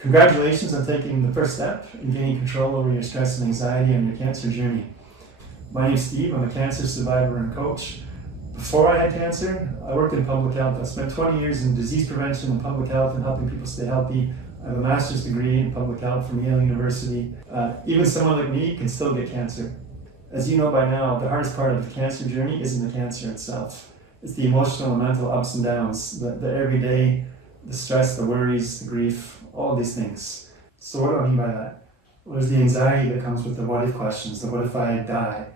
Congratulations on taking the first step in gaining control over your stress and anxiety on your cancer journey. My name's Steve, I'm a cancer survivor and coach. Before I had cancer, I worked in public health. I spent 20 years in disease prevention and public health and helping people stay healthy. I have a master's degree in public health from Yale University. Even someone like me can still get cancer. As you know by now, the hardest part of the cancer journey isn't the cancer itself. It's the emotional and mental ups and downs, the everyday, the stress, the worries, the grief, all these things. So what do I mean by that? Well, there's the anxiety that comes with the what if questions, the what if I die?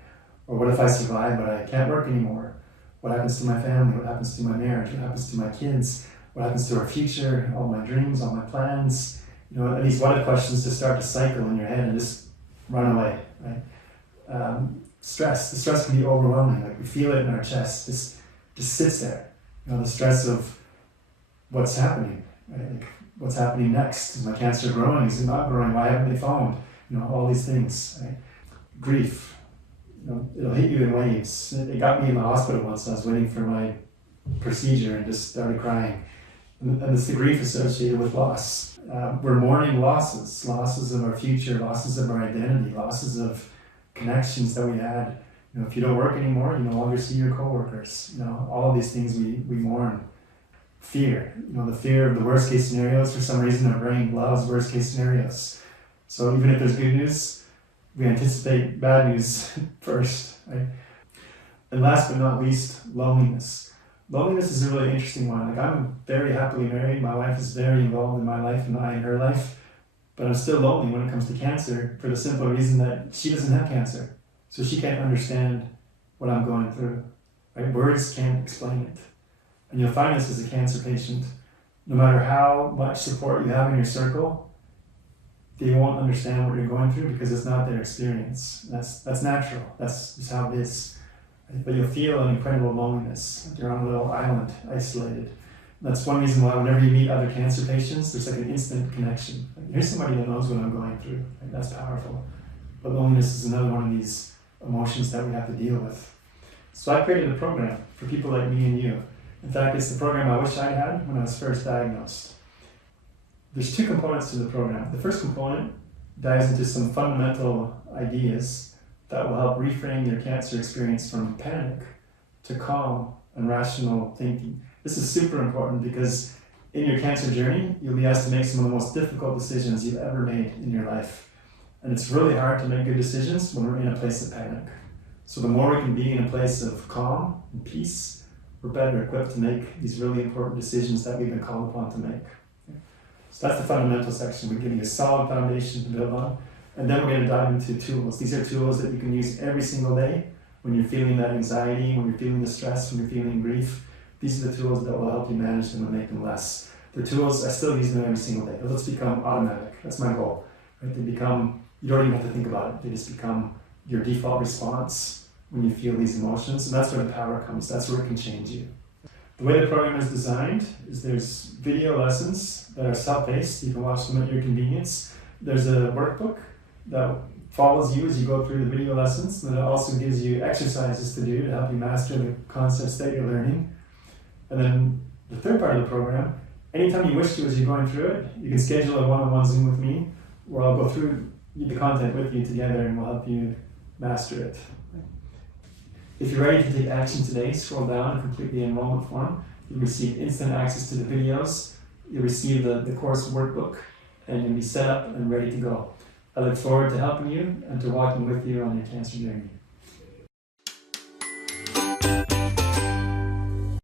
Or what if I survive but I can't work anymore? What happens to my family? What happens to my marriage? What happens to my kids? What happens to our future? All my dreams, all my plans? You know, these what if questions just start to cycle in your head and just run away, right? Stress. The stress can be overwhelming. Like we feel it in our chest. Just sits there. You know, the stress of what's happening, right? Like what's happening next? Is my cancer growing? Is it not growing? Why haven't they found? You know, all these things, right? Grief. You know, it'll hit you in waves. It got me in the hospital once. I was waiting for my procedure and just started crying. And it's the grief associated with loss. We're mourning losses of our future, losses of our identity, losses of connections that we had. You know, if you don't work anymore, you no longer see your coworkers. You know, all of these things we mourn. Fear. You know, the fear of the worst case scenarios. For some reason, our brain loves worst case scenarios. So even if there's good news, we anticipate bad news first, right? And last but not least, loneliness. Loneliness is a really interesting one. Like I'm very happily married. My wife is very involved in my life and I in her life. But I'm still lonely when it comes to cancer for the simple reason that she doesn't have cancer. So she can't understand what I'm going through. Right? Words can't explain it. And you'll find this as a cancer patient. No matter how much support you have in your circle, they won't understand what you're going through because it's not their experience. That's natural. That's just how it is. But you'll feel an incredible loneliness. Like you're on a little island, isolated. That's one reason why whenever you meet other cancer patients, there's like an instant connection. Like, here's somebody that knows what I'm going through. Like, that's powerful. But loneliness is another one of these emotions that we have to deal with. So I created a program for people like me and you. In fact, it's the program I wish I had when I was first diagnosed. There's two components to the program. The first component dives into some fundamental ideas that will help reframe your cancer experience from panic to calm and rational thinking. This is super important because in your cancer journey, you'll be asked to make some of the most difficult decisions you've ever made in your life. And it's really hard to make good decisions when we're in a place of panic. So the more we can be in a place of calm and peace, we're better equipped to make these really important decisions that we've been called upon to make. So that's the fundamental section. We're giving you a solid foundation to build on. And then we're going to dive into tools. These are tools that you can use every single day when you're feeling that anxiety, when you're feeling the stress, when you're feeling grief. These are the tools that will help you manage them and make them less. The tools, I still use them every single day. Those become automatic. That's my goal. Right? They become, you don't even have to think about it. They just become your default response when you feel these emotions. And that's where the power comes. That's where it can change you. The way the program is designed is there's video lessons that are self-paced. You can watch them at your convenience. There's a workbook that follows you as you go through the video lessons. And it also gives you exercises to do to help you master the concepts that you're learning. And then the third part of the program, anytime you wish to as you're going through it, you can schedule a one-on-one Zoom with me where I'll go through the content with you together and we'll help you master it. If you're ready to take action today, scroll down and complete the enrollment form. You'll receive instant access to the videos, you'll receive the course workbook, and you'll be set up and ready to go. I look forward to helping you and to walking with you on your cancer journey.